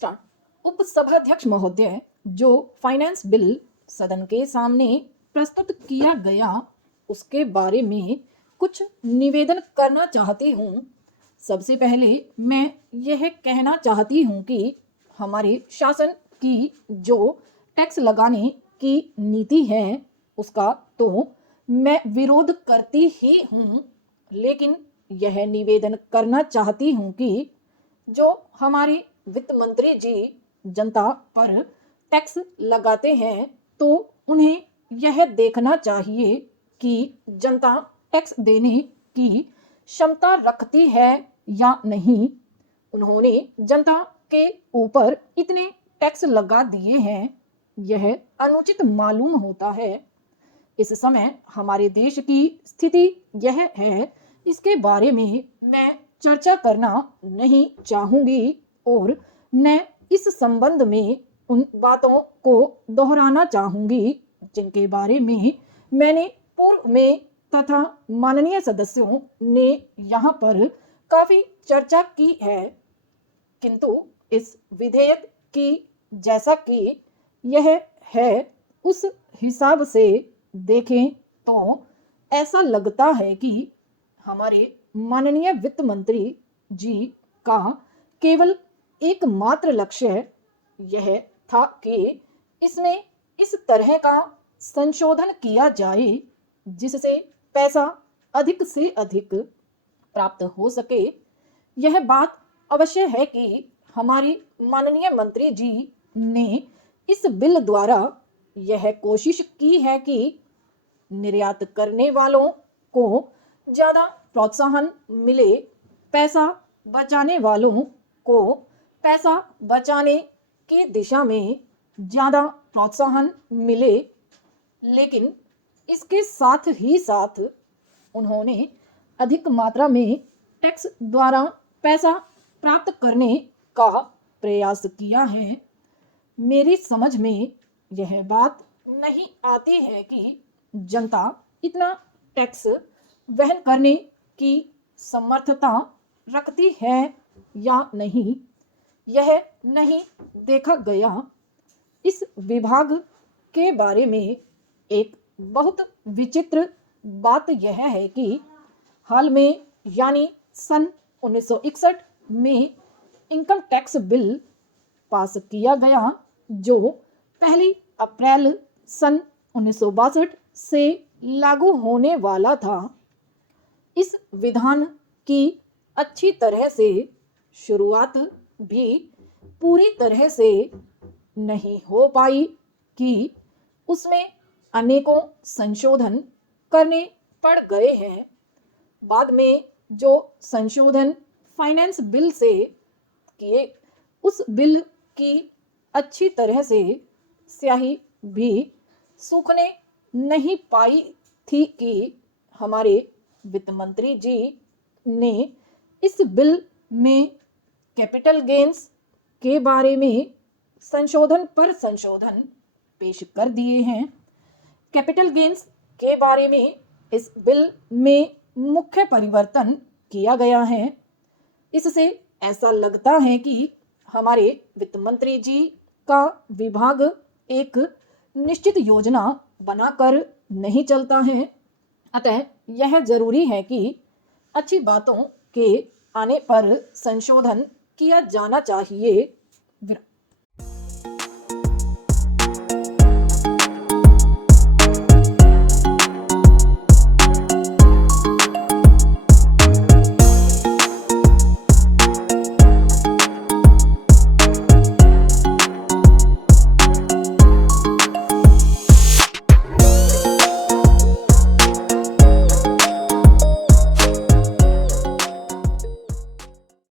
Start. उपसभाध्यक्ष महोदय, जो finance bill सदन के सामने प्रस्तुत किया गया उसके बारे में कुछ निवेदन करना चाहती हूँ। सबसे पहले मैं यह कहना चाहती हूँ कि हमारे शासन की जो टैक्स लगाने की नीति है उसका तो मैं विरोध करती ही हूँ, लेकिन यह निवेदन करना चाहती हूँ कि जो हमारे वित्त मंत्री जी जनता पर टैक्स लगाते हैं तो उन्हें यह देखना चाहिए कि जनता टैक्स देने की क्षमता रखती है या नहीं। उन्होंने जनता के ऊपर इतने टैक्स लगा दिए हैं, यह अनुचित मालूम होता है। इस समय हमारे देश की स्थिति यह है, इसके बारे में मैं चर्चा करना नहीं चाहूँगी और न इस संबंध में उन बातों को दोहराना चाहूँगी जिनके बारे में मैंने पूर्व में तथा माननीय सदस्यों ने यहाँ पर काफ़ी चर्चा की है। किंतु इस विधेयक की जैसा कि यह है उस हिसाब से देखें तो ऐसा लगता है कि हमारे माननीय वित्त मंत्री जी का केवल एकमात्र लक्ष्य यह था कि इसमें इस तरह का संशोधन किया जाए जिससे पैसा अधिक से अधिक प्राप्त हो सके। यह बात अवश्य है कि हमारे माननीय मंत्री जी ने इस बिल द्वारा यह कोशिश की है कि निर्यात करने वालों को ज़्यादा प्रोत्साहन मिले, पैसा बचाने वालों को पैसा बचाने की दिशा में ज़्यादा प्रोत्साहन मिले, लेकिन इसके साथ ही साथ उन्होंने अधिक मात्रा में टैक्स द्वारा पैसा प्राप्त करने का प्रयास किया है। मेरी समझ में यह बात नहीं आती है कि जनता इतना टैक्स वहन करने की समर्थता रखती है या नहीं, यह नहीं देखा गया। इस विभाग के बारे में एक बहुत विचित्र बात यह है कि हाल में यानी सन 1961 में इनकम टैक्स बिल पास किया गया जो 1 अप्रैल सन 1962 से लागू होने वाला था। इस विधान की अच्छी तरह से शुरुआत भी पूरी तरह से नहीं हो पाई कि उसमें अनेकों संशोधन करने पड़ गए हैं। बाद में जो संशोधन फाइनेंस बिल से किए उस बिल की अच्छी तरह से स्याही भी सूखने नहीं पाई थी कि हमारे वित्त मंत्री जी ने इस बिल में कैपिटल गेन्स के बारे में संशोधन पर संशोधन पेश कर दिए हैं। कैपिटल गेन्स के बारे में इस बिल में मुख्य परिवर्तन किया गया है। इससे ऐसा लगता है कि हमारे वित्त मंत्री जी का विभाग एक निश्चित योजना बनाकर नहीं चलता है। अतः यह जरूरी है कि अच्छी बातों के आने पर संशोधन किया जाना चाहिए।